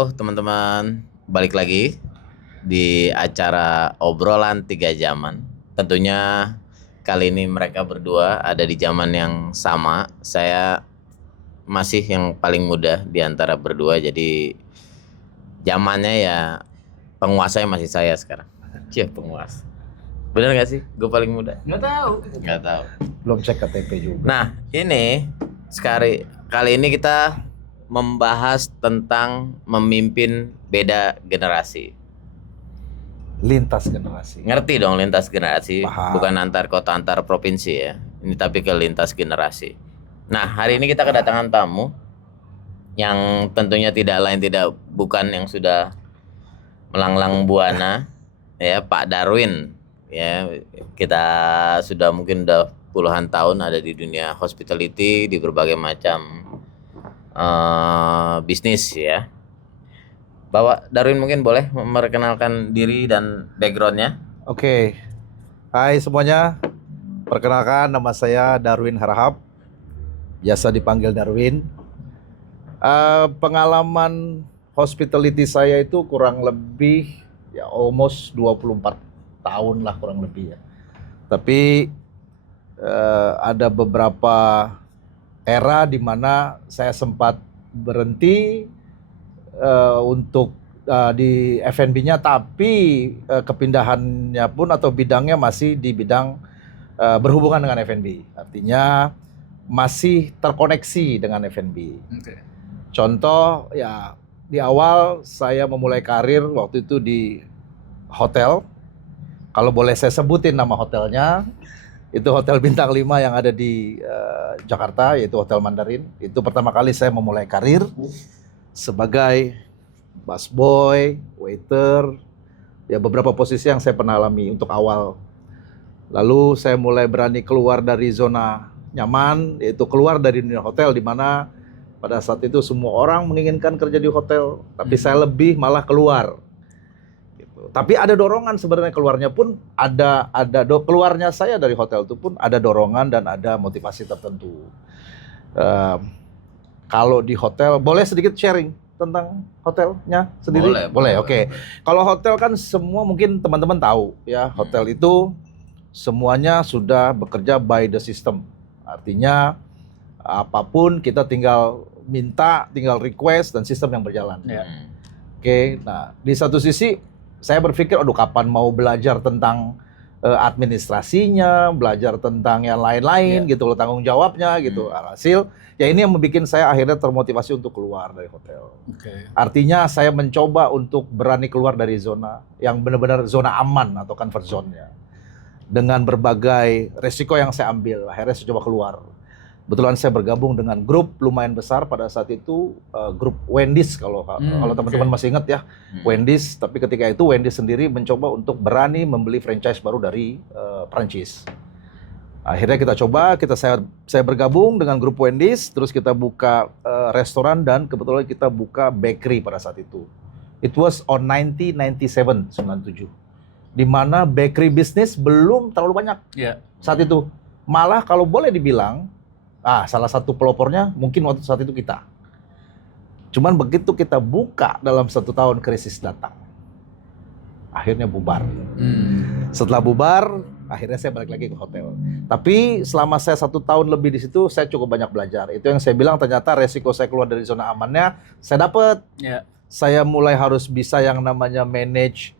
Halo teman-teman, balik lagi di acara obrolan 3 jaman. Tentunya kali ini mereka berdua ada di zaman yang sama. Saya masih yang paling muda di antara berdua, jadi zamannya ya penguasanya masih saya sekarang. Cie, penguasa. Bener gak sih? Gue paling muda? Nggak tahu. Nggak tahu. Belum cek KTP juga. Nah, ini kali ini kita membahas tentang memimpin beda generasi. Lintas generasi. Ngerti dong lintas generasi, Paham. bukan antar kota antar provinsi ya. Ini tapi ke lintas generasi. Nah, hari ini kita kedatangan tamu yang tentunya tidak lain tidak bukan yang sudah melanglang buana ya, Pak Darwin. Ya, kita mungkin udah puluhan tahun ada di dunia hospitality di berbagai macam bisnis ya. Bapak Darwin mungkin boleh memperkenalkan diri dan backgroundnya. Oke. Hai semuanya. Perkenalkan, nama saya Darwin Harahap. Biasa dipanggil Darwin. Pengalaman hospitality saya itu kurang lebih ya almost 24 tahun lah kurang lebih ya. Tapi ada beberapa era di mana saya sempat berhenti untuk di F&B-nya, tapi kepindahannya pun atau bidangnya masih di bidang berhubungan dengan F&B. Artinya masih terkoneksi dengan F&B. Okay. Contoh ya, di awal saya memulai karir waktu itu di hotel. Kalau boleh saya sebutin nama hotelnya, itu Hotel Bintang 5 yang ada di Jakarta, yaitu Hotel Mandarin. Itu pertama kali saya memulai karir sebagai busboy, waiter, ya beberapa posisi yang saya pernah alami untuk awal. Lalu saya mulai berani keluar dari zona nyaman, yaitu keluar dari dunia hotel, di mana pada saat itu semua orang menginginkan kerja di hotel, tapi saya lebih malah keluar. Tapi ada dorongan sebenarnya keluarnya pun keluarnya saya dari hotel itu pun ada dorongan dan ada motivasi tertentu. Kalau di hotel, boleh sedikit sharing tentang hotelnya sendiri? Boleh. Oke. Kalau hotel kan semua mungkin teman-teman tahu ya, hotel itu semuanya sudah bekerja by the system. Artinya apapun kita tinggal minta, tinggal request dan sistem yang berjalan. Yeah. Oke. Nah, di satu sisi saya berpikir, aduh kapan mau belajar tentang administrasinya, belajar tentang yang lain-lain gitu loh, tanggung jawabnya gitu. Alhasil, ya ini yang membuat saya akhirnya termotivasi untuk keluar dari hotel. Okay. Artinya saya mencoba untuk berani keluar dari zona yang benar-benar zona aman atau comfort zone-nya. Dengan berbagai resiko yang saya ambil, akhirnya saya coba keluar. Kebetulan saya bergabung dengan grup lumayan besar pada saat itu, grup Wendy's kalau teman-teman masih ingat ya, Wendy's. Tapi ketika itu Wendy's sendiri mencoba untuk berani membeli franchise baru dari Prancis. Akhirnya saya bergabung dengan grup Wendy's, terus kita buka restoran dan kebetulan kita buka bakery pada saat itu. It was on 1997, 97. Di mana bakery bisnis belum terlalu banyak saat itu. Malah kalau boleh dibilang, salah satu pelopornya mungkin waktu saat itu kita. Cuman begitu kita buka dalam 1 tahun krisis datang. Akhirnya bubar. Setelah bubar, akhirnya saya balik lagi ke hotel. Tapi selama saya 1 tahun lebih di situ, saya cukup banyak belajar. Itu yang saya bilang, ternyata resiko saya keluar dari zona amannya, saya dapat. Yeah. Saya mulai harus bisa yang namanya manage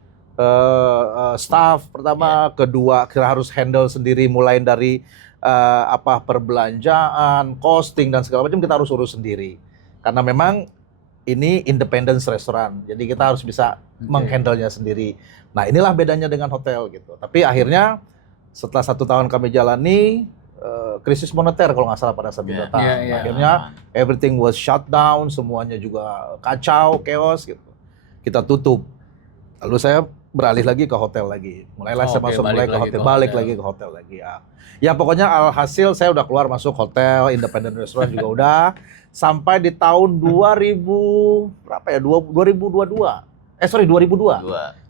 staff pertama, kedua kita harus handle sendiri mulai dari perbelanjaan, costing dan segala macam kita harus urus sendiri. Karena memang ini independence restoran, jadi kita harus bisa menghandle-nya sendiri. Nah inilah bedanya dengan hotel gitu. Tapi akhirnya setelah 1 tahun kami jalani krisis moneter kalau nggak salah pada saat itu datang. Akhirnya everything was shut down, semuanya juga kacau, chaos gitu. Kita tutup. Lalu saya beralih lagi ke hotel lagi. Mulailah saya masuk ke hotel, balik lagi ke hotel lagi ya. Ya pokoknya alhasil saya udah keluar masuk hotel, independent restaurant juga udah. Sampai di tahun 2022.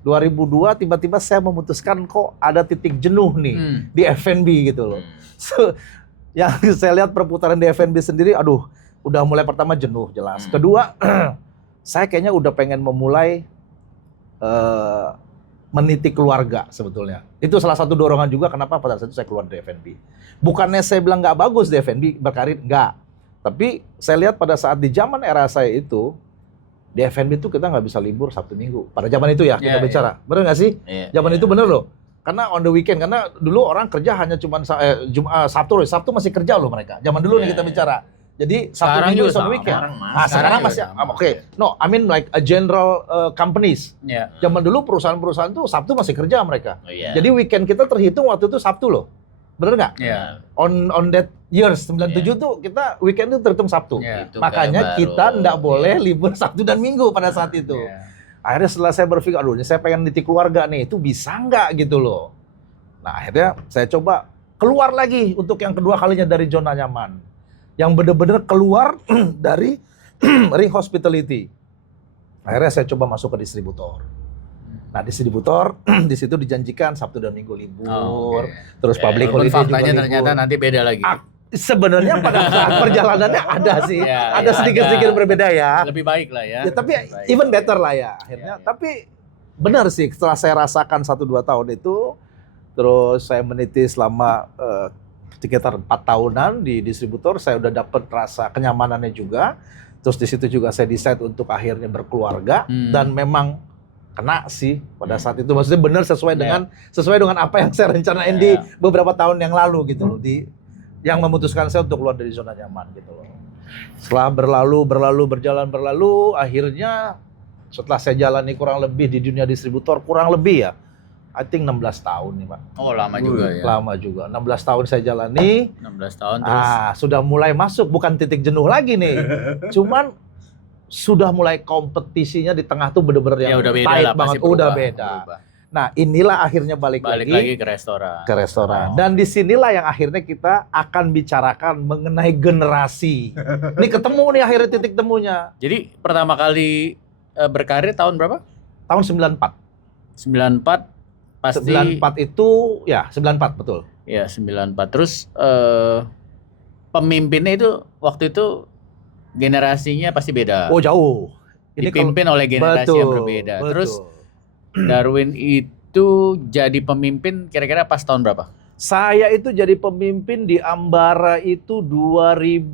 2002 tiba-tiba saya memutuskan kok ada titik jenuh nih di F&B gitu loh. So, yang saya lihat perputaran di F&B sendiri, aduh udah mulai pertama jenuh jelas. Kedua, saya kayaknya udah pengen memulai meniti keluarga sebetulnya. Itu salah satu dorongan juga kenapa pada saat itu saya keluar dari F&B. Bukannya saya bilang nggak bagus di F&B berkarir, nggak. Tapi saya lihat pada saat di zaman era saya itu, di F&B itu kita nggak bisa libur Sabtu Minggu. Pada zaman itu ya kita bicara. Bener nggak sih? Zaman itu bener loh. Karena on the weekend, karena dulu orang kerja hanya cuma Sabtu masih kerja loh mereka. Zaman dulu nih kita bicara. Jadi Sabtu Minggu on the weekend. Sekarang masih oke. No, I mean like a general companies. Zaman dulu perusahaan-perusahaan tuh Sabtu masih kerja mereka. Jadi weekend kita terhitung waktu itu Sabtu loh. Bener nggak? On that years 97 tuh kita weekend itu terhitung Sabtu. Makanya kita nggak boleh libur Sabtu dan Minggu pada saat itu. Akhirnya setelah saya berpikir, aduh ini saya pengen niti keluarga nih, itu bisa nggak gitu loh. Nah akhirnya saya coba keluar lagi untuk yang kedua kalinya dari zona nyaman. Yang benar-benar keluar dari ring hospitality. Akhirnya saya coba masuk ke distributor. Nah distributor di situ dijanjikan Sabtu dan Minggu libur, terus public holiday juga libur. Ternyata nanti beda lagi. Sebenarnya pada saat perjalanannya ada sih, ada sedikit-sedikit berbeda ya. Lebih baik lah ya. Tapi even better lah ya akhirnya. Tapi benar sih setelah saya rasakan 1-2 tahun itu, terus saya meniti selama sekitar 4 tahunan di distributor, saya udah dapat rasa kenyamanannya juga. Terus di situ juga saya decide untuk akhirnya berkeluarga dan memang kena sih pada saat itu, maksudnya benar sesuai dengan apa yang saya rencanain di beberapa tahun yang lalu gitu loh, yang memutuskan saya untuk keluar dari zona nyaman gitu loh. Setelah berjalan, akhirnya setelah saya jalani kurang lebih di dunia distributor, kurang lebih ya, I think 16 tahun nih Pak. Oh lama juga ya? Lama juga, 16 tahun saya jalani. 16 tahun terus? Sudah mulai masuk, bukan titik jenuh lagi nih. Cuman sudah mulai kompetisinya di tengah tuh bener-bener yang tight banget, udah beda. Nah inilah akhirnya balik lagi ke restoran. Dan disinilah yang akhirnya kita akan bicarakan mengenai generasi. Ini ketemu nih akhirnya titik temunya. Jadi pertama kali berkarir tahun berapa? Tahun 94. 94 pasti. 94 itu ya 94 betul. Ya 94. Terus pemimpinnya itu waktu itu generasinya pasti beda. Oh jauh. Ini dipimpin oleh generasi yang berbeda. Terus Darwin itu jadi pemimpin kira-kira pas tahun berapa? Saya itu jadi pemimpin di Ambara itu 2022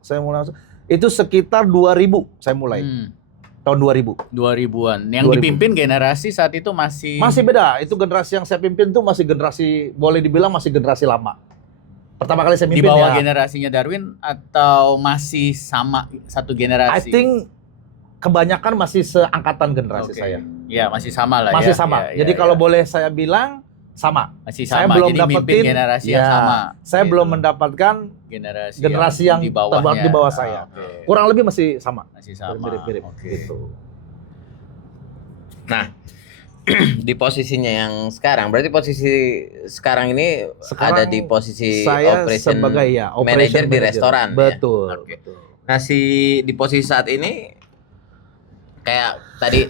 saya mulai itu sekitar 2000 saya mulai. Tahun 2000-an. Yang dipimpin generasi saat itu masih beda. Itu generasi yang saya pimpin tuh masih generasi, boleh dibilang masih generasi lama. Pertama kali saya pimpin di bawah generasinya Darwin atau masih sama satu generasi? I think kebanyakan masih seangkatan generasi saya. Ya, masih sama lah masih sama. Jadi kalau boleh saya bilang sama. Masih Saya sama. belum jadi dapetin generasi yang sama. Saya belum mendapatkan generasi yang di bawah saya. Kurang lebih masih sama. Masih sama. Mirip-mirip gitu. Nah, di posisinya yang sekarang, berarti posisi sekarang ini ada di posisi saya operation sebagai manager di restoran. Betul. Ya? Betul. Nah, di posisi saat ini kayak tadi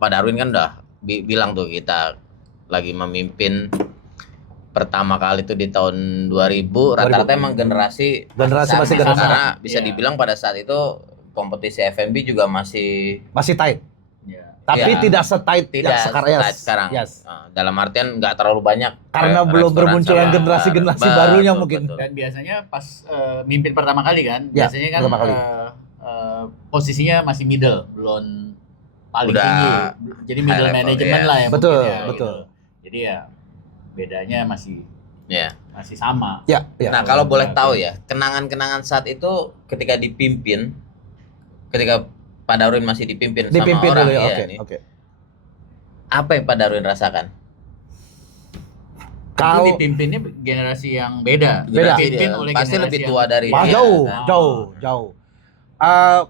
Pak Darwin kan udah bilang tuh kita lagi memimpin pertama kali itu di tahun 2000. Rata-rata emang generasi masih generasi karena bisa dibilang pada saat itu kompetisi F&B juga masih tight. Tapi tidak se-tight sekarang. Dalam artian nggak terlalu banyak karena belum bermunculan generasi barunya mungkin. Dan biasanya pas mimpin pertama kali kan, biasanya kan posisinya masih middle, belum paling tinggi. Jadi middle management lah ya. Betul, mungkin, betul. Gitu. Jadi ya bedanya masih sama. Nah, kalau boleh tahu ya, kenangan-kenangan saat itu ketika dipimpin, ketika Pak Darwin masih dipimpin sama orang dulu, apa yang Pak Darwin rasakan? Kalau dipimpinnya generasi yang beda. Pasti lebih tua dari dia. Jauh.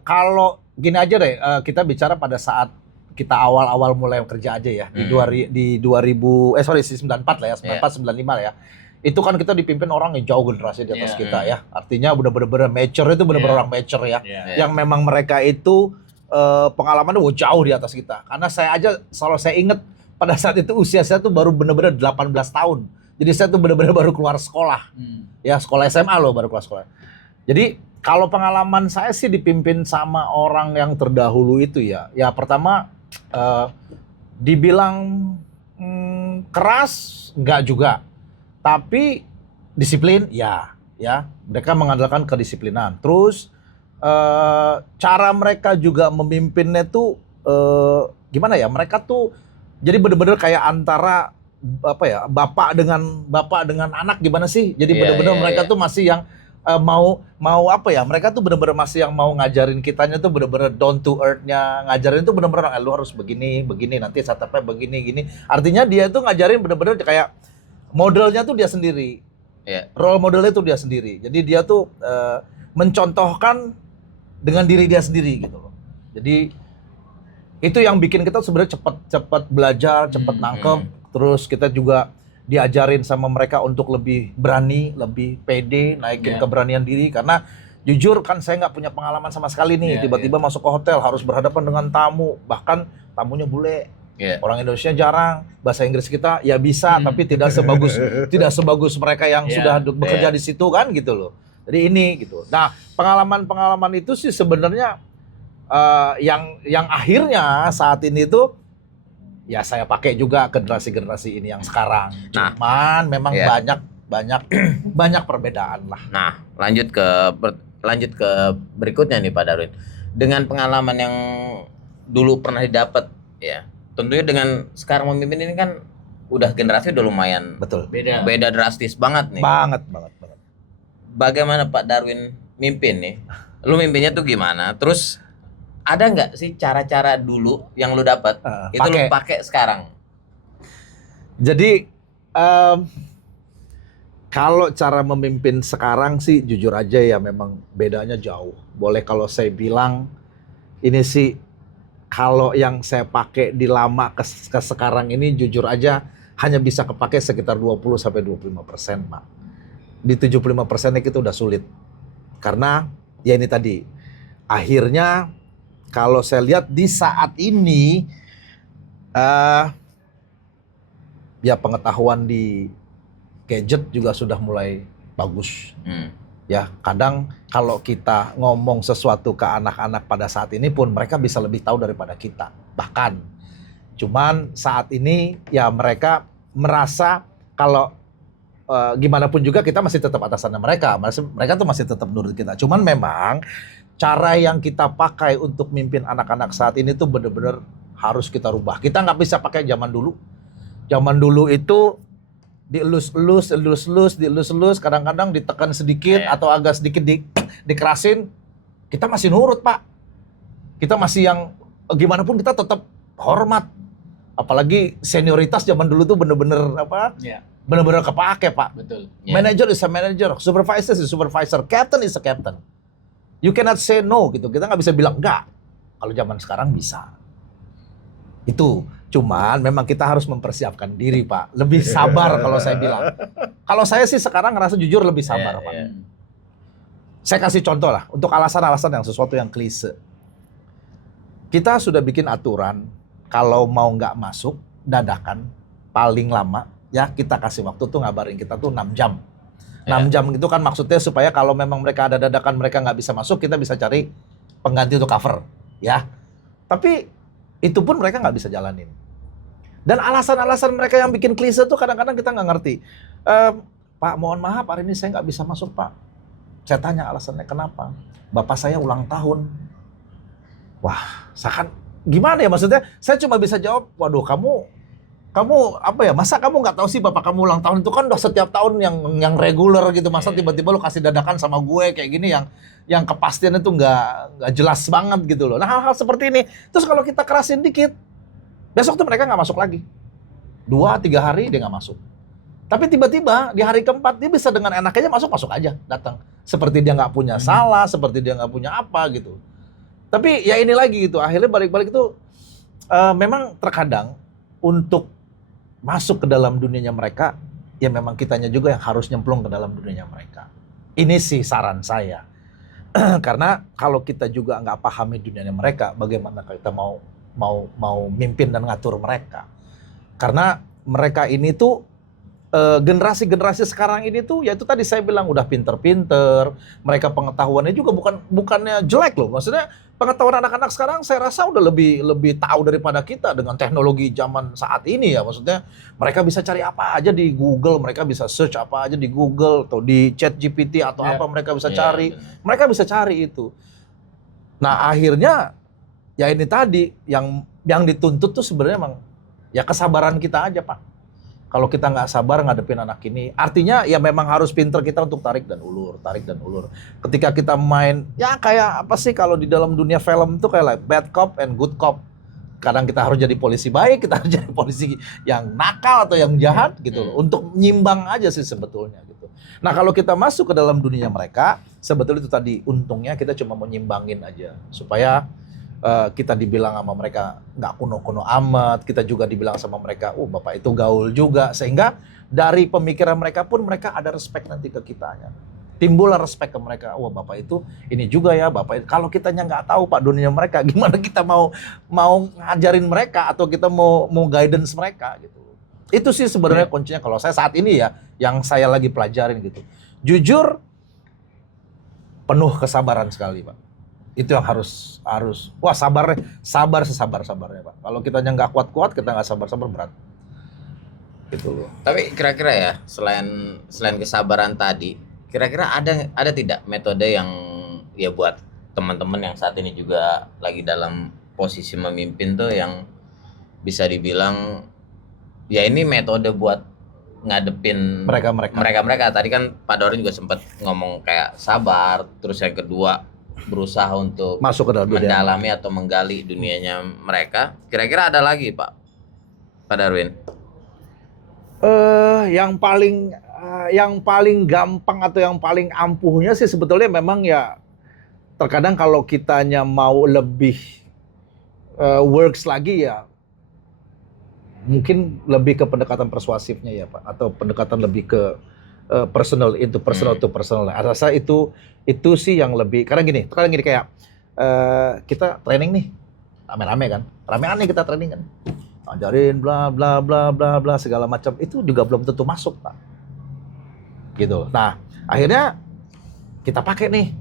Kalau gini aja deh, kita bicara pada saat kita awal-awal mulai kerja aja ya, di 94 lah ya, 94 95 lah ya. Itu kan kita dipimpin orang yang jauh generasi di atas kita ya. Artinya udah bener-bener mature, itu bener-bener orang mature ya. Yang memang mereka itu pengalamannya jauh di atas kita. Karena saya aja selalu saya inget pada saat itu usia saya tuh baru benar-benar 18 tahun. Jadi saya tuh benar-benar baru keluar sekolah. Ya, sekolah SMA loh, baru keluar sekolah. Jadi kalau pengalaman saya sih dipimpin sama orang yang terdahulu itu ya pertama dibilang keras enggak juga. Tapi disiplin ya mereka mengandalkan kedisiplinan. Terus cara mereka juga memimpinnya tuh gimana ya? Mereka tuh jadi benar-benar kayak antara bapak dengan anak gimana sih? Jadi benar-benar mereka tuh masih yang mau mereka tuh benar-benar masih yang mau ngajarin kitanya tuh benar-benar down to earth-nya, ngajarin tuh benar-benar lu harus begini nanti startupnya begini gini. Artinya dia tuh ngajarin benar-benar kayak modelnya tuh dia sendiri. Role modelnya tuh dia sendiri. Jadi dia tuh mencontohkan dengan diri dia sendiri gitu loh. Jadi itu yang bikin kita sebenarnya cepat belajar, cepat nangkep. Terus kita juga diajarin sama mereka untuk lebih berani, lebih pede, naikin keberanian diri. Karena jujur kan saya nggak punya pengalaman sama sekali nih. Tiba-tiba masuk ke hotel harus berhadapan dengan tamu, bahkan tamunya bule. Orang Indonesia jarang, bahasa Inggris kita ya bisa, tapi tidak sebagus mereka yang sudah bekerja di situ kan gitu loh. Jadi ini gitu. Nah, pengalaman itu sih sebenarnya yang akhirnya saat ini tuh ya saya pakai juga generasi ini yang sekarang. Cuman memang banyak perbedaan lah. Nah, lanjut ke berikutnya nih Pak Darwin. Dengan pengalaman yang dulu pernah didapat ya. Tentunya dengan sekarang memimpin ini kan udah generasi udah lumayan beda drastis banget nih. Banget. Bagaimana Pak Darwin mimpin nih? Lu mimpinnya tuh gimana? Terus ada nggak sih cara-cara dulu yang lu dapat itu lu pakai sekarang? Jadi kalau cara memimpin sekarang sih jujur aja ya memang bedanya jauh. Boleh kalau saya bilang ini sih kalau yang saya pakai di lama ke sekarang ini jujur aja hanya bisa kepake sekitar 20-25%, Pak. Di 75%-nya kita udah sulit. Karena ya ini tadi, akhirnya kalau saya lihat di saat ini ya pengetahuan di gadget juga sudah mulai bagus. Ya, kadang kalau kita ngomong sesuatu ke anak-anak pada saat ini pun mereka bisa lebih tahu daripada kita. Bahkan, cuman saat ini ya mereka merasa kalau gimana pun juga kita masih tetap atasannya mereka. Mereka tuh masih tetap nurut kita. Cuman memang cara yang kita pakai untuk mimpin anak-anak saat ini tuh benar-benar harus kita rubah. Kita nggak bisa pakai zaman dulu. Zaman dulu itu dielus-elus, kadang-kadang ditekan sedikit atau agak sedikit dikerasin, kita masih nurut, Pak. Kita masih yang gimana pun kita tetap hormat. Apalagi senioritas zaman dulu tuh bener-bener bener-bener kepake, Pak. Betul. Manager is a manager, supervisor is a supervisor, captain is a captain. You cannot say no gitu. Kita nggak bisa bilang enggak. Kalau zaman sekarang bisa. Itu. Cuman memang kita harus mempersiapkan diri, Pak. Lebih sabar kalau saya bilang. Kalau saya sih sekarang ngerasa jujur lebih sabar, Pak. Saya kasih contoh lah, untuk alasan-alasan yang sesuatu yang klise. Kita sudah bikin aturan, kalau mau nggak masuk, dadakan, paling lama, ya kita kasih waktu tuh ngabarin kita tuh 6 jam. 6 jam itu kan maksudnya supaya kalau memang mereka ada dadakan, mereka nggak bisa masuk, kita bisa cari pengganti untuk cover. Ya. Tapi itu pun mereka nggak bisa jalanin. Dan alasan-alasan mereka yang bikin klise tuh kadang-kadang kita nggak ngerti. Pak, mohon maaf hari ini saya nggak bisa masuk, Pak. Saya tanya alasannya kenapa. Bapak saya ulang tahun. Wah, kan gimana ya maksudnya? Saya cuma bisa jawab, waduh kamu apa ya? Masa kamu nggak tahu sih bapak kamu ulang tahun itu kan udah setiap tahun yang reguler gitu. Masa tiba-tiba lu kasih dadakan sama gue kayak gini yang kepastiannya tuh nggak jelas banget gitu loh. Nah hal-hal seperti ini. Terus kalau kita kerasin dikit, besok tuh mereka nggak masuk lagi. 2-3 hari dia nggak masuk. Tapi tiba-tiba di hari keempat dia bisa dengan enaknya masuk aja datang. Seperti dia nggak punya salah, seperti dia nggak punya apa gitu. Tapi ya ini lagi gitu. Akhirnya balik-balik itu memang terkadang untuk masuk ke dalam dunianya mereka, ya memang kitanya juga yang harus nyemplung ke dalam dunianya mereka. Ini sih saran saya. Karena kalau kita juga nggak pahami dunianya mereka, bagaimana kita mau mimpin dan ngatur mereka. Karena mereka ini tuh generasi-generasi sekarang ini tuh, ya itu tadi saya bilang udah pinter-pinter, mereka pengetahuannya juga bukannya jelek loh. Maksudnya pengetahuan anak-anak sekarang saya rasa udah lebih tahu daripada kita dengan teknologi zaman saat ini ya. Maksudnya mereka bisa cari apa aja di Google, mereka bisa search apa aja di Google atau di ChatGPT atau apa mereka bisa cari. Mereka bisa cari itu. Nah, akhirnya ya ini tadi yang dituntut tuh sebenarnya emang ya kesabaran kita aja, Pak. Kalau kita nggak sabar ngadepin anak ini, artinya ya memang harus pinter kita untuk tarik dan ulur. Ketika kita main, ya kayak apa sih kalau di dalam dunia film tuh kayak bad cop and good cop. Kadang kita harus jadi polisi baik, kita harus jadi polisi yang nakal atau yang jahat gitu loh. Untuk nyimbang aja sih sebetulnya gitu. Nah kalau kita masuk ke dalam dunia mereka, sebetulnya itu tadi untungnya kita cuma mau nyimbangin aja supaya kita dibilang sama mereka nggak kuno-kuno amat, kita juga dibilang sama mereka, bapak itu gaul juga, sehingga dari pemikiran mereka pun mereka ada respect nanti ke kitanya. Timbullah respect ke mereka, bapak itu ini juga ya, bapak itu. Kalau kitanya nggak tahu Pak dunia mereka, gimana kita mau ngajarin mereka atau kita mau guidance mereka gitu. Itu sih sebenarnya kuncinya kalau saya saat ini ya, yang saya lagi pelajarin gitu. Jujur, penuh kesabaran sekali Pak. Itu yang harus sabar sesabar-sabarnya Pak. Kalau kitanya nggak kuat-kuat, kita nggak sabar-sabar, berat. Gitu loh. Tapi kira-kira ya, selain kesabaran tadi, kira-kira ada tidak metode yang ya buat teman-teman yang saat ini juga lagi dalam posisi memimpin tuh yang bisa dibilang ya ini metode buat ngadepin mereka. Tadi kan Pak Dorin juga sempat ngomong kayak sabar, terus yang kedua berusaha untuk masuk ke dalam mendalami atau menggali dunianya mereka. Kira-kira ada lagi Pak Darwin? Yang paling gampang atau yang paling ampuhnya sih sebetulnya memang ya terkadang kalau kitanya mau lebih works lagi ya mungkin lebih ke pendekatan persuasifnya ya Pak, atau pendekatan lebih ke personal to personal. Rasa itu sih yang lebih, karena gini kayak kita training nih rame-rame kan, ramean nih kita training kan, ajarin bla bla bla bla bla segala macam, itu juga belum tentu masuk Pak, gitu. Nah akhirnya kita pakai nih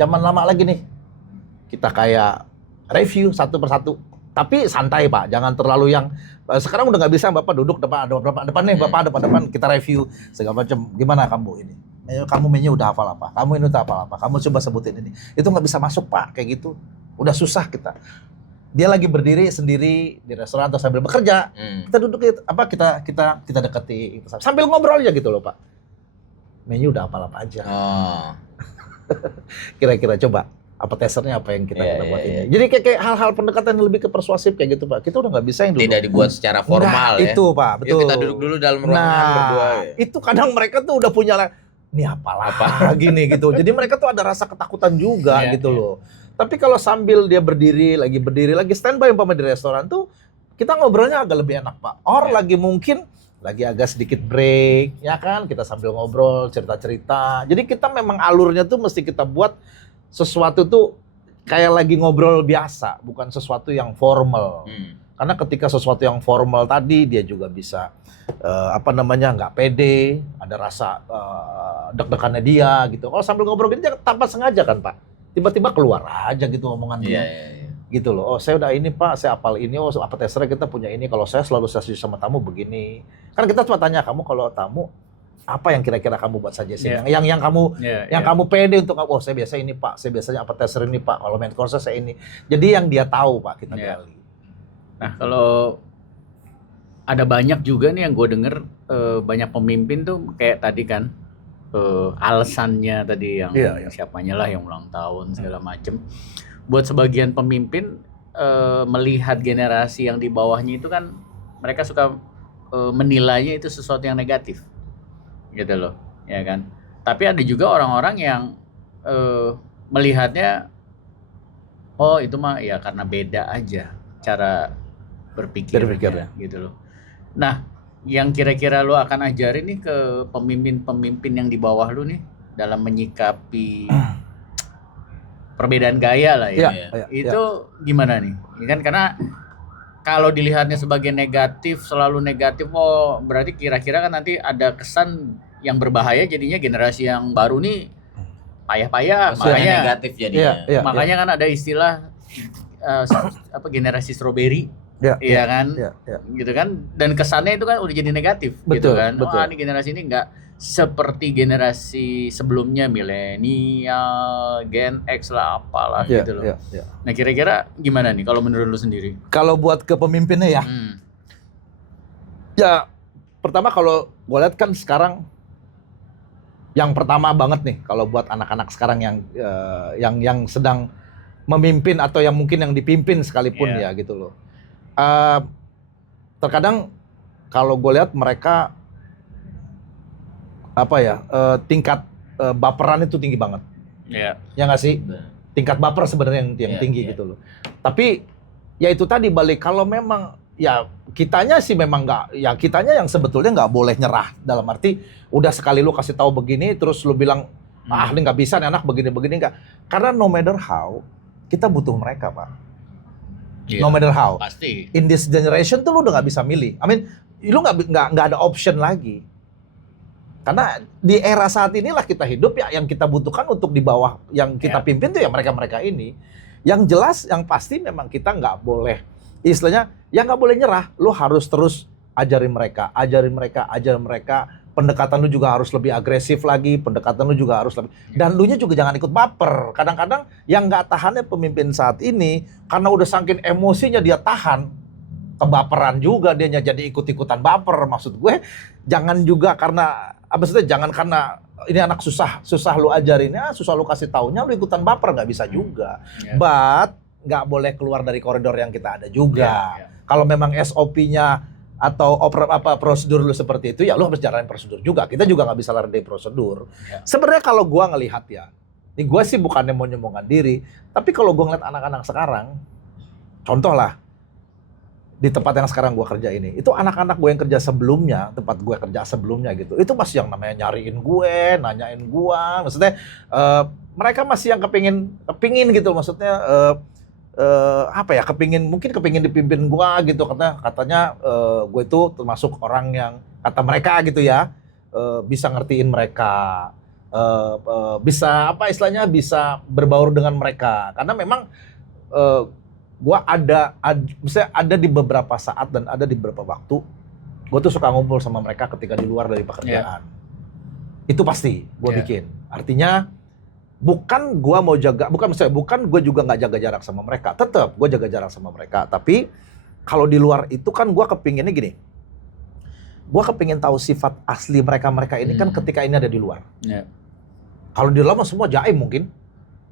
zaman lama lagi nih, kita kayak review satu persatu, tapi santai Pak, jangan terlalu yang sekarang udah nggak bisa Bapak duduk depan nih, Bapak depan kita review segala macam, gimana kamu ini, kamu menu udah hafal apa, kamu ini udah hafal apa, kamu coba sebutin ini, itu nggak bisa masuk Pak, kayak gitu udah susah kita. Dia lagi berdiri sendiri di restoran atau sambil bekerja, kita duduk kita deketi sambil ngobrol aja gitu loh Pak, menu udah hafal apa aja. Kira-kira coba appetizer-nya apa yang kita buat ini. Jadi kayak hal-hal pendekatan yang lebih ke persuasif kayak gitu Pak. Kita udah nggak bisa yang dulu. Tidak dibuat secara formal ya. Itu Pak, betul. Yuk kita duduk dulu dalam ruangan berdua. Ya. Itu kadang mereka tuh udah punya ini apa gini gitu. Jadi mereka tuh ada rasa ketakutan juga gitu loh. Tapi kalau sambil dia berdiri lagi standby umpama di restoran tuh, kita ngobrolnya agak lebih enak Pak. Lagi mungkin lagi agak sedikit break, ya kan? Kita sambil ngobrol, cerita-cerita. Jadi kita memang alurnya tuh mesti kita buat sesuatu tuh kayak lagi ngobrol biasa, bukan sesuatu yang formal. Karena ketika sesuatu yang formal tadi, dia juga bisa nggak pede, ada rasa deg-degannya dia gitu. Kalau sambil ngobrol gitu tanpa sengaja kan Pak, tiba-tiba keluar aja gitu omongan dia. Gitu loh, saya udah ini Pak, saya apal ini, appetizer kita punya ini, kalau saya selalu sesi sama tamu begini. Kan kita cuma tanya, kamu kalau tamu apa yang kira-kira kamu buat saja sih, yang kamu pede untuk, saya biasa ini Pak, saya biasanya appetizer ini Pak, kalau main course saya ini. Jadi yang dia tahu Pak kita gali. Nah kalau ada banyak juga nih yang gue denger, banyak pemimpin tuh kayak tadi kan, alasannya tadi yang siapanya lah yang ulang tahun segala macem. Buat sebagian pemimpin melihat generasi yang di bawahnya itu kan mereka suka menilainya itu sesuatu yang negatif. Gitu loh, ya kan. Tapi ada juga orang-orang yang melihatnya, itu mah ya karena beda aja cara berpikirnya, gitu loh. Nah, yang kira-kira lo akan ajarin nih ke pemimpin-pemimpin yang di bawah lo nih dalam menyikapi perbedaan gaya lah ya. Itu gimana nih? Kan karena kalau dilihatnya sebagai negatif, selalu negatif, oh berarti kira-kira kan nanti ada kesan yang berbahaya jadinya generasi yang baru nih payah-payah. Maksudnya Makanya negatif jadinya. makanya kan ada istilah apa generasi strawberry. Iya kan? Gitu kan. Dan kesannya itu kan udah jadi negatif gitu kan. Wah, ini generasi ini enggak seperti generasi sebelumnya, milenial, Gen X lah apalah gitu loh. Nah, kira-kira gimana nih kalau menurut lu sendiri? Kalau buat kepemimpinnya ya. Ya, pertama kalau gue lihat kan sekarang yang pertama banget nih kalau buat anak-anak sekarang yang sedang memimpin atau yang mungkin yang dipimpin sekalipun ya gitu loh. Terkadang kalau gue lihat mereka tingkat baperan itu tinggi banget. Ya nggak sih? Tingkat baper sebenarnya yang tinggi gitu loh. Tapi ya itu tadi balik, kalau memang ya kitanya sih memang kitanya yang sebetulnya nggak boleh nyerah, dalam arti udah sekali lu kasih tahu begini terus lu bilang ini nggak bisa nih anak begini nggak, karena no matter how kita butuh mereka, Pak. No matter how. Pasti. In this generation tuh lu udah nggak bisa milih. I mean, lu nggak ada option lagi. Karena di era saat inilah kita hidup ya, yang kita butuhkan untuk di bawah yang kita pimpin tuh ya mereka-mereka ini. Yang jelas, yang pasti memang kita nggak boleh, istilahnya ya nggak boleh nyerah. Lu harus terus ajarin mereka. Pendekatan lu juga harus lebih agresif lagi, pendekatan lu juga harus lebih, dan lu nya juga jangan ikut baper. Kadang-kadang yang nggak tahannya pemimpin saat ini, karena udah saking emosinya dia tahan, kebaperan juga dianya, jadi ikut-ikutan baper. Maksud gue, jangan juga karena jangan karena ini anak susah lu ajarinnya, susah lu kasih taunya, lu ikutan baper, nggak bisa juga. But nggak boleh keluar dari koridor yang kita ada juga. Kalau memang SOP-nya atau prosedur lu seperti itu, ya lu harus jalanin prosedur juga. Kita juga nggak bisa lari dari prosedur. Sebenarnya kalau gua ngelihat ya, ini gua sih bukannya mau nyombongkan diri, tapi kalau gua ngeliat anak-anak sekarang, contoh lah, di tempat yang sekarang gua kerja ini, itu anak-anak gue yang kerja sebelumnya, tempat gue kerja sebelumnya gitu, itu masih yang namanya nyariin gue, nanyain gua, maksudnya mereka masih yang kepingin gitu, maksudnya kepingin dipimpin gua gitu, katanya gue itu termasuk orang yang kata mereka gitu ya, bisa ngertiin mereka, bisa bisa berbaur dengan mereka, karena memang gua ada di beberapa saat dan ada di beberapa waktu gua tuh suka ngumpul sama mereka ketika di luar dari pekerjaan. Itu pasti gua bikin, artinya bukan gue juga nggak jaga jarak sama mereka, tetap gue jaga jarak sama mereka. Tapi kalau di luar itu kan gue kepinginnya gini, gue kepingin tahu sifat asli mereka ini kan ketika ini ada di luar. Kalau di dalam semua jaim mungkin,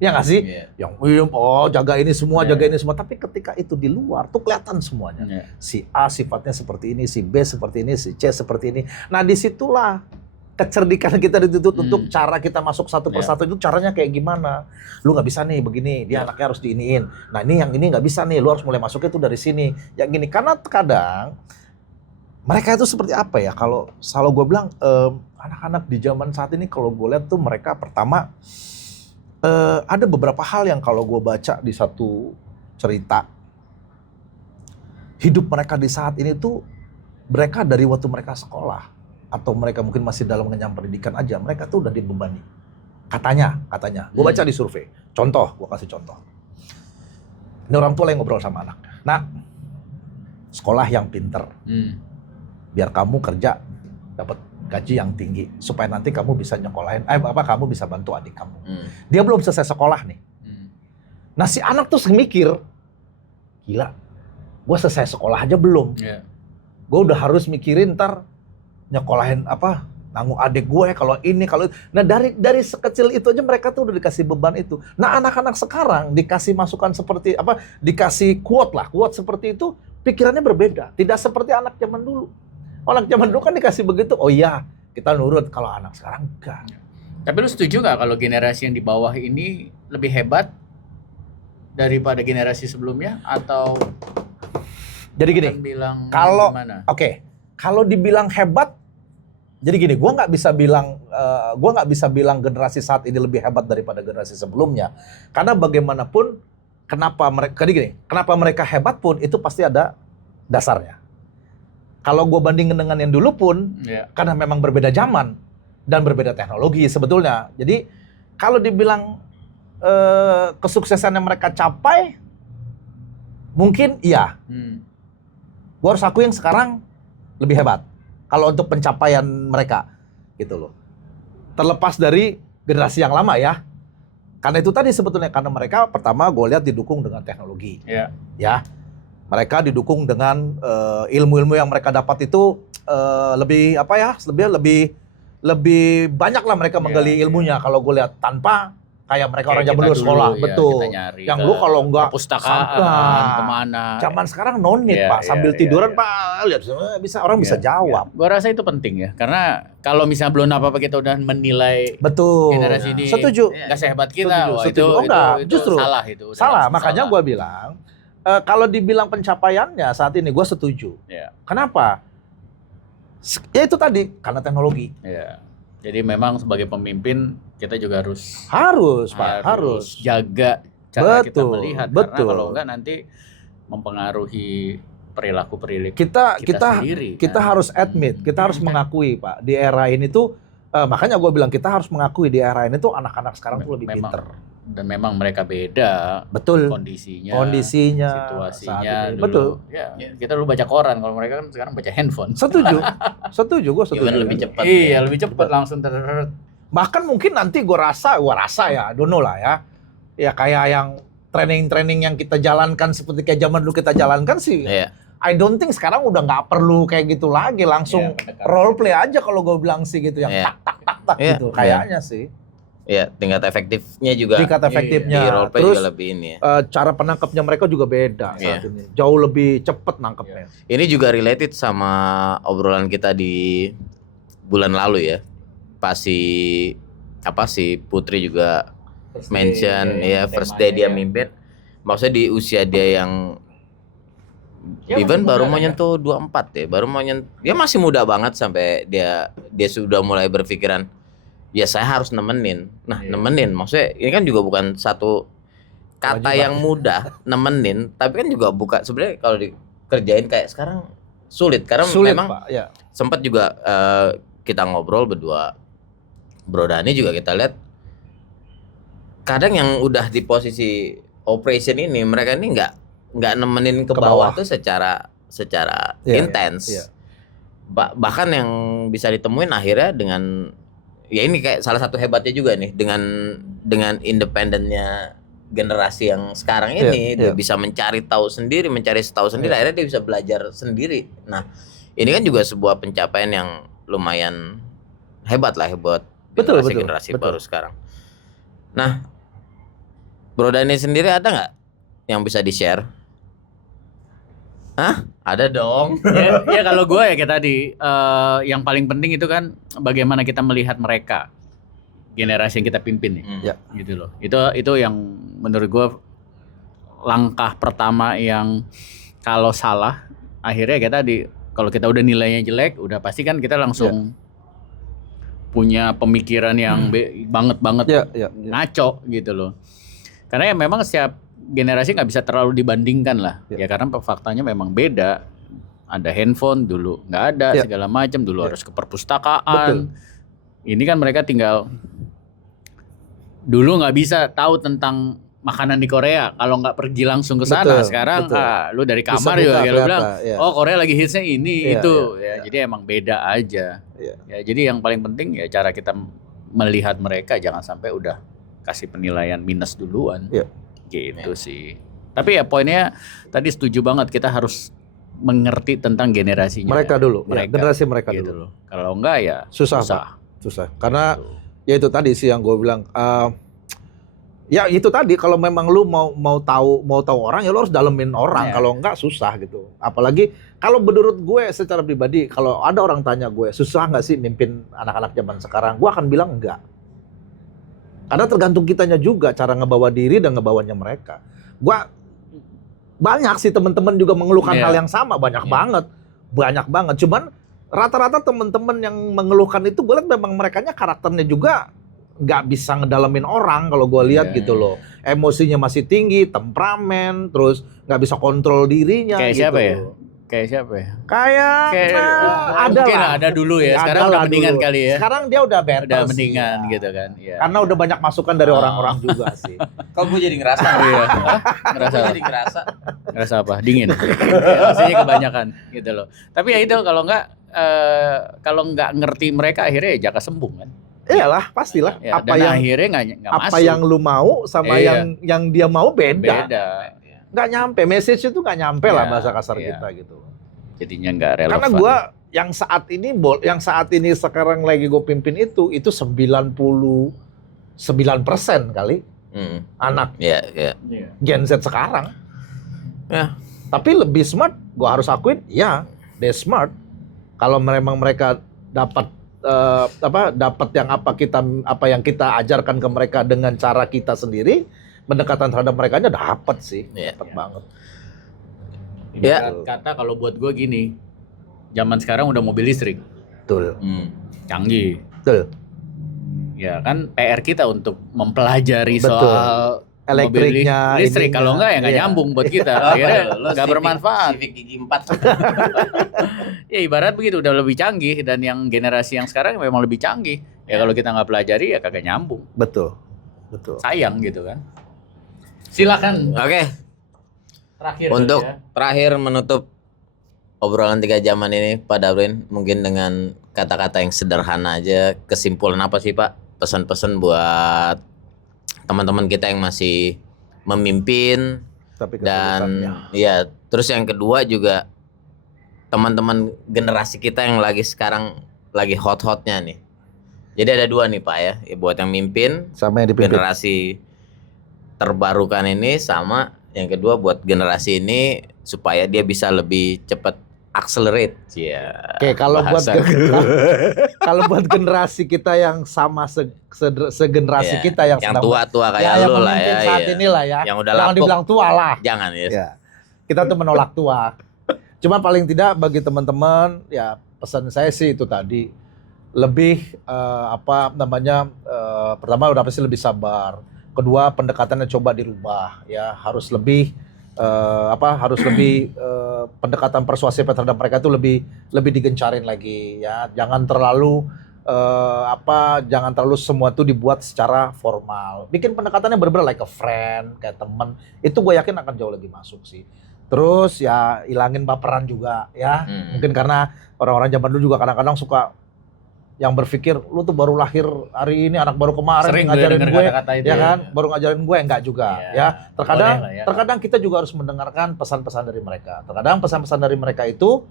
ya nggak sih? Yang jaga ini semua, jaga ini semua. Tapi ketika itu di luar tuh kelihatan semuanya. Si A sifatnya seperti ini, si B seperti ini, si C seperti ini. Nah disitulah kecerdikan kita dituntut untuk cara kita masuk satu persatu itu caranya kayak gimana. Lu nggak bisa nih begini, dia anaknya harus diiniin. Nah ini yang ini nggak bisa nih, lu harus mulai masuknya tuh dari sini. Yang gini, karena kadang mereka itu seperti apa ya, kalau gue bilang anak-anak di zaman saat ini kalau gue lihat tuh mereka pertama ada beberapa hal yang kalau gue baca di satu cerita, hidup mereka di saat ini tuh mereka dari waktu mereka sekolah atau mereka mungkin masih dalam mengenyam pendidikan aja, mereka tuh udah dibebani. Katanya. Gue baca di survei. Gue kasih contoh. Ini orang tua yang ngobrol sama anak. Nah, sekolah yang pinter. Biar kamu kerja dapat gaji yang tinggi supaya nanti kamu bisa nyekolahin, kamu bisa bantu adik kamu. Dia belum selesai sekolah nih. Nah, si anak tuh mikir, gila, gue selesai sekolah aja belum. Gue udah harus mikirin ntar nyekolahin nanggung adik gue kalau ini. Nah dari sekecil itu aja mereka tuh udah dikasih beban itu. Nah anak-anak sekarang dikasih masukan seperti dikasih quote seperti itu, pikirannya berbeda. Tidak seperti anak zaman dulu. Anak zaman dulu kan dikasih begitu, oh iya kita nurut. Kalau anak sekarang enggak. Tapi lu setuju nggak kalau generasi yang di bawah ini lebih hebat daripada generasi sebelumnya, atau jadi gini, kalau dibilang hebat, jadi gini, gue nggak bisa bilang generasi saat ini lebih hebat daripada generasi sebelumnya, karena bagaimanapun kenapa mereka hebat pun itu pasti ada dasarnya. Kalau gue bandingin dengan yang dulu pun, karena memang berbeda zaman dan berbeda teknologi sebetulnya. Jadi kalau dibilang kesuksesan yang mereka capai, mungkin iya. Gue harus akui yang sekarang lebih hebat. Kalau untuk pencapaian mereka, gitu loh. Terlepas dari generasi yang lama ya. Karena itu tadi sebetulnya, karena mereka pertama gue lihat didukung dengan teknologi. Ya. Mereka didukung dengan ilmu-ilmu yang mereka dapat itu lebih apa ya? Lebih banyak lah mereka menggali ilmunya. Kalau gue lihat tanpa kayak mereka orang zaman dulu sekolah, betul. Yang dulu kalau enggak perpustakaan kemana. Zaman sekarang no need Pak, sambil tiduran Pak lihat bisa orang bisa jawab. Gua rasa itu penting ya, karena kalau misalnya belum apa-apa kita udah menilai generasi ini. Setuju. Nggak sehebat kita. Setuju. Itu justru salah itu. Salah, makanya gua bilang kalau dibilang pencapaiannya saat ini gue setuju. Kenapa? Ya itu tadi, karena teknologi. Jadi memang sebagai pemimpin kita juga harus jaga cara kita melihat, karena kalau enggak nanti mempengaruhi perilaku kita sendiri. Kita harus admit, kita harus mengakui Pak, di era ini tuh makanya gue bilang kita harus mengakui di era ini tuh anak-anak sekarang tuh lebih pinter. Dan memang mereka beda, kondisinya, situasinya dulu. Betul. Ya, kita dulu baca koran, kalau mereka kan sekarang baca handphone. Setuju, gue setuju. Even lebih cepat. Iya, lebih cepat langsung Bahkan mungkin nanti gue rasa ya, don't know lah ya. Ya kayak yang training yang kita jalankan seperti kayak zaman dulu kita jalankan sih. I don't think sekarang udah nggak perlu kayak gitu lagi, langsung role play aja kalau gue bilang sih gitu, yang tak gitu, kayaknya sih. Iya, tingkat efektifnya juga. Tingkat efektifnya. Di role play terus juga lebih ini ya. Cara penangkapnya mereka juga beda saat ini. Jauh lebih cepet nangkepnya. Ini juga related sama obrolan kita di bulan lalu ya. Pas si Putri juga mention first day dia mimpin. Maksudnya di usia dia yang even baru mau nyentuh 24 ya. Dia masih muda banget sampai dia sudah mulai berpikiran, ya saya harus nemenin. Nah, nemenin maksudnya ini kan juga bukan satu kata yang mudah, nemenin, tapi kan juga bukan sebenarnya kalau dikerjain kayak sekarang sulit karena memang Pak, sempat juga kita ngobrol berdua, Bro Dani juga kita lihat kadang yang udah di posisi operation ini mereka ini nggak nemenin ke bawah tuh secara intens. Bahkan yang bisa ditemuin akhirnya dengan ya ini kayak salah satu hebatnya juga nih dengan independennya generasi yang sekarang ini dia bisa mencari tahu sendiri, akhirnya dia bisa belajar sendiri. Nah, ini kan juga sebuah pencapaian yang lumayan hebat lah buat generasi baru sekarang. Nah, Bro Dani sendiri ada nggak yang bisa di-share? Hah? Ada dong. Ya kalau gue ya kayak tadi, yang paling penting itu kan bagaimana kita melihat mereka, generasi yang kita pimpin nih, gitu loh. Itu yang menurut gue langkah pertama yang kalau salah, akhirnya kayak tadi, kalau kita udah nilainya jelek, udah pasti kan kita langsung punya pemikiran yang banget ngaco gitu loh. Karena ya memang setiap generasi nggak bisa terlalu dibandingkan lah, ya karena faktanya memang beda. Ada handphone dulu nggak ada, segala macam dulu harus ke perpustakaan. Ini kan mereka tinggal dulu nggak bisa tahu tentang makanan di Korea kalau nggak pergi langsung ke sana. Sekarang lu dari kamar juga kayak lu bilang, oh Korea lagi hitsnya ini itu. Jadi emang beda aja. Ya, jadi yang paling penting ya cara kita melihat mereka, jangan sampai udah kasih penilaian minus duluan. Gitu sih. Tapi ya poinnya tadi setuju banget, kita harus mengerti tentang generasinya. Mereka dulu, generasi mereka gitu dulu. Kalau enggak ya susah. Karena ya itu tadi sih yang gue bilang. Ya itu tadi, kalau memang lu mau tahu orang ya lu harus dalemin orang. Kalau enggak susah gitu. Apalagi kalau menurut gue secara pribadi, kalau ada orang tanya gue susah nggak sih mimpin anak-anak zaman sekarang, gue akan bilang enggak. Karena tergantung kitanya juga cara ngebawa diri dan ngebawanya mereka. Gua banyak sih teman-teman juga mengeluhkan hal yang sama, banyak banget. Cuman rata-rata teman-teman yang mengeluhkan itu gue lihat memang merekanya karakternya juga nggak bisa ngedalamin orang kalau gue lihat gitu loh. Emosinya masih tinggi, temperamen, terus nggak bisa kontrol dirinya. Kayak gitu. Siapa ya? Kayak siapa ya? Kayak ada mungkin lah. ada dulu ya. Sekarang Ada udah lah mendingan dulu. kali ya. Sekarang dia udah better Udah sih, mendingan ya. gitu kan. Ya. Karena udah banyak masukan dari orang-orang juga sih. Kok gue jadi ngerasa? Iya. Ngerasa Gue jadi ngerasa. ngerasa apa? Dingin. Maksudnya kebanyakan gitu loh. Tapi ya itu kalau nggak ngerti mereka akhirnya ya jaka sembung kan. Iyalah, pastilah. Ya, apa dan yang akhirnya nggak apa masuk. yang lu mau sama Iya. yang dia mau beda. Beda. Nggak nyampe, message itu nggak nyampe lah Iya, bahasa kasar iya. kita gitu. Jadinya nggak relevan. Karena gua yang saat ini sekarang lagi gue pimpin itu 99% kali anak Iya, iya. Iya. Gen Z sekarang. Ya. Tapi lebih smart, gua harus akuin, ya, they smart. Kalau memang mereka dapat dapat apa yang kita ajarkan ke mereka dengan cara kita sendiri, pendekatan terhadap mereka dapat sih, Iya. dapat banget. Ya. Ibarat kata kalau buat gue gini, zaman sekarang udah mobil listrik, Betul, canggih. betul. Ya kan PR kita untuk mempelajari Betul. soal Elektriknya, mobil listrik. ininya, Kalau enggak ya nggak iya. nyambung buat kita. Akhirnya nggak bermanfaat. Civic gigi 4. Ya ibarat begitu, udah lebih canggih, dan yang generasi yang sekarang memang lebih canggih. Ya kalau kita nggak pelajari ya kagak nyambung. Betul, betul. Sayang gitu kan. Silakan. Oke, Terakhir untuk ya. terakhir menutup obrolan 3 jaman ini, Pak Darwin, mungkin dengan kata-kata yang sederhana aja, kesimpulan apa sih Pak? Pesan-pesan buat teman-teman kita yang masih memimpin, Tapi dan kesulitannya. ya terus yang kedua juga teman-teman generasi kita yang sekarang lagi hot-hotnya nih. Jadi ada 2 nih Pak ya, buat yang mimpin Sama yang dipimpin. generasi terbarukan ini, sama yang kedua buat generasi ini supaya dia bisa lebih cepat accelerate. Ya. Oke, kalau buat bahasa. kalau buat generasi kita yang sama segenerasi Iya, kita yang yang sedang tua-tua kayak yang lu lah memimpin ya. saat Iya. inilah ya. Yang udah Jangan lapuk. dibilang tua lah. Jangan ya. Ya. Kita tuh menolak tua. Cuma paling tidak bagi teman-teman ya, pesan saya sih itu tadi, lebih pertama udah pasti lebih sabar. Kedua, pendekatannya coba dirubah ya, harus lebih pendekatan persuasif terhadap mereka itu lebih digencarin lagi ya. Jangan terlalu semua itu dibuat secara formal. Bikin pendekatannya benar-benar like a friend, kayak teman. Itu gue yakin akan jauh lebih masuk sih. Terus ya ilangin baperan juga ya. Mungkin karena orang-orang zaman dulu juga kadang-kadang suka yang berpikir lu tuh baru lahir hari ini, anak baru kemarin Sering ngajarin denger gue, kata-kata itu ya kan, baru ngajarin gue, enggak juga ya. boleh lah ya. Terkadang kita juga harus mendengarkan pesan-pesan dari mereka. Terkadang pesan-pesan dari mereka itu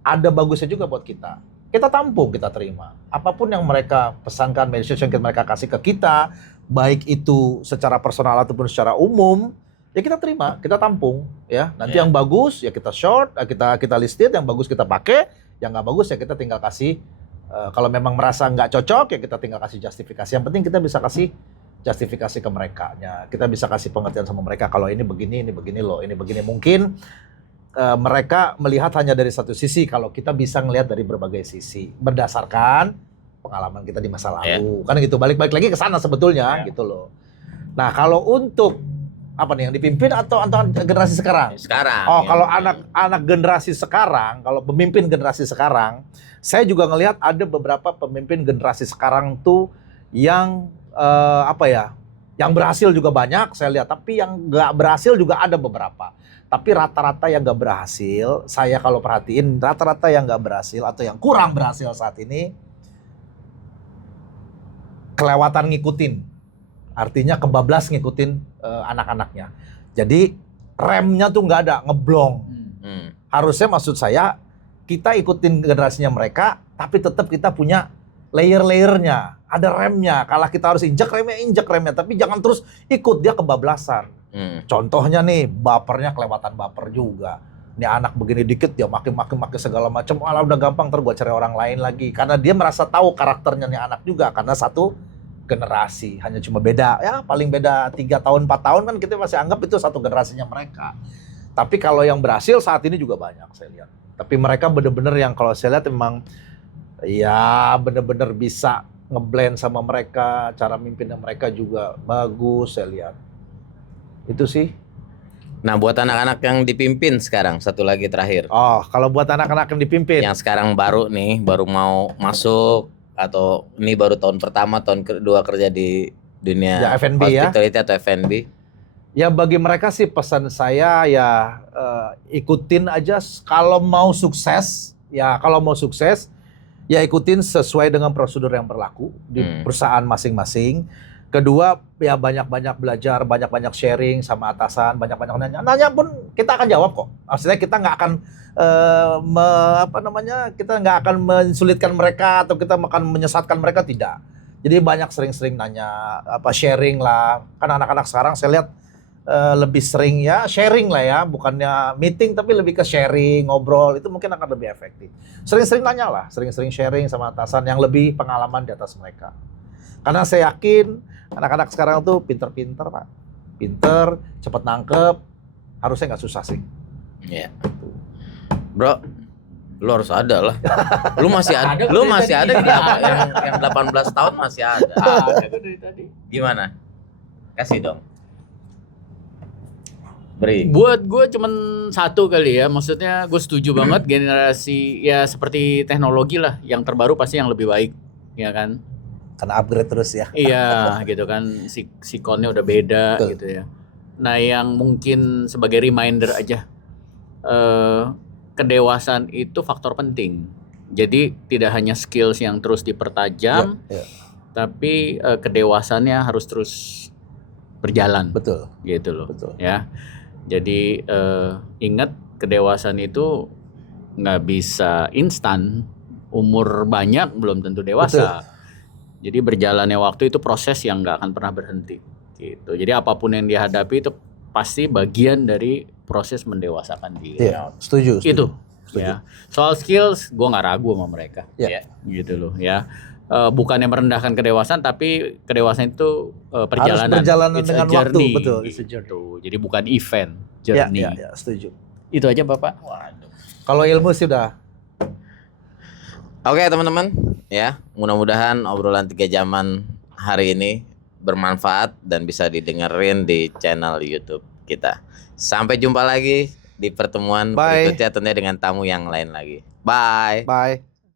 ada bagusnya juga buat kita. Kita tampung, kita terima. Apapun yang mereka pesankan, message yang mereka kasih ke kita, baik itu secara personal ataupun secara umum, ya kita terima, kita tampung ya. Nanti yang bagus ya kita short, kita listed, yang bagus kita pakai, yang nggak bagus ya kita tinggal kasih. Kalau memang merasa nggak cocok ya kita tinggal kasih justifikasi. Yang penting kita bisa kasih justifikasi ke mereka. Ya, kita bisa kasih pengertian sama mereka kalau ini begini loh, ini begini. Mungkin mereka melihat hanya dari satu sisi, kalau kita bisa ngelihat dari berbagai sisi berdasarkan pengalaman kita di masa lalu. Kan gitu, balik-balik lagi ke sana sebetulnya gitu loh. Nah, kalau untuk apa nih yang dipimpin atau generasi sekarang? Sekarang. Oh, kalau anak generasi sekarang, kalau pemimpin generasi sekarang, saya juga ngelihat ada beberapa pemimpin generasi sekarang tuh yang yang berhasil juga banyak saya lihat, tapi yang nggak berhasil juga ada beberapa. Tapi rata-rata yang nggak berhasil, saya kalau perhatiin rata-rata yang nggak berhasil atau yang kurang berhasil saat ini kelewatan ngikutin. Artinya kebablas ngikutin anak-anaknya. Jadi remnya tuh nggak ada, ngeblong. Harusnya maksud saya kita ikutin generasinya mereka, tapi tetap kita punya layer-layernya, ada remnya. Kalau kita harus injak remnya, tapi jangan terus ikut, dia kebablasan. Contohnya nih, bapernya kelewatan baper juga. Ini anak begini dikit dia makin segala macam, alah udah gampang ntar gua cari orang lain lagi. Karena dia merasa tahu karakternya nih anak juga, karena satu generasi, hanya cuma beda ya paling beda 3 tahun 4 tahun kan kita masih anggap itu satu generasinya mereka. Tapi kalau yang berhasil saat ini juga banyak saya lihat. Tapi mereka benar-benar yang kalau saya lihat memang ya benar-benar bisa ngeblend sama mereka, cara mimpinnya mereka juga bagus saya lihat. Itu sih. Nah, buat anak-anak yang dipimpin sekarang, satu lagi terakhir. Oh, kalau buat anak-anak yang dipimpin. Yang sekarang baru nih, baru mau masuk atau ini baru tahun pertama, tahun kedua kerja di dunia Ya, F&B ya. hospitality atau F&B. Ya bagi mereka sih pesan saya ya ikutin aja kalau mau sukses. Ya kalau mau sukses ya ikutin sesuai dengan prosedur yang berlaku di perusahaan masing-masing. Kedua, ya banyak-banyak belajar, banyak-banyak sharing sama atasan, banyak-banyak nanya. Nanya pun kita akan jawab kok. Maksudnya kita nggak akan kita nggak akan mensulitkan mereka atau kita akan menyesatkan mereka, tidak. Jadi banyak sering-sering nanya, sharing lah. Kan anak-anak sekarang saya lihat lebih sering ya sharing lah ya, bukannya meeting tapi lebih ke sharing, ngobrol, itu mungkin akan lebih efektif. Sering-sering nanya lah, sering-sering sharing sama atasan yang lebih pengalaman di atas mereka. Karena saya yakin anak-anak sekarang tuh pinter-pinter Pak. Pinter, cepet nangkep, harusnya nggak susah sih. Iya. Bro, lu harus ada lah. Lu masih ada, yang 18 tahun masih ada. Ada dari tadi. Gimana? Kasih dong. Beri. Buat gue cuman satu kali ya, maksudnya gue setuju banget generasi ya seperti teknologi lah, yang terbaru pasti yang lebih baik, ya kan? Karena upgrade terus ya. Iya, gitu kan, sikonnya udah beda. Betul. Gitu ya. Nah, yang mungkin sebagai reminder aja, kedewasaan itu faktor penting. Jadi tidak hanya skills yang terus dipertajam, tapi kedewasannya harus terus berjalan. Betul. Gitu loh. Betul. Ya. Jadi ingat kedewasaan itu nggak bisa instan. Umur banyak belum tentu dewasa. Betul. Jadi berjalannya waktu itu proses yang nggak akan pernah berhenti. Gitu. Jadi apapun yang dihadapi itu pasti bagian dari proses mendewasakan diri. Iya, setuju. Itu. Setuju. Ya. Soal skills, gue nggak ragu sama mereka. Ya. Gitu loh. Ya. Bukannya merendahkan kedewasaan, tapi kedewasaan itu perjalanan. Harus berjalanan dengan waktu, betul. Gitu. Jadi bukan event, journey. Ya, setuju. Itu aja Bapak. Waduh. Kalau ilmu sih udah. Oke teman-teman, ya mudah-mudahan obrolan 3 jaman hari ini bermanfaat dan bisa didengerin di channel YouTube kita. Sampai jumpa lagi di pertemuan berikutnya tentunya dengan tamu yang lain lagi. Bye. Bye.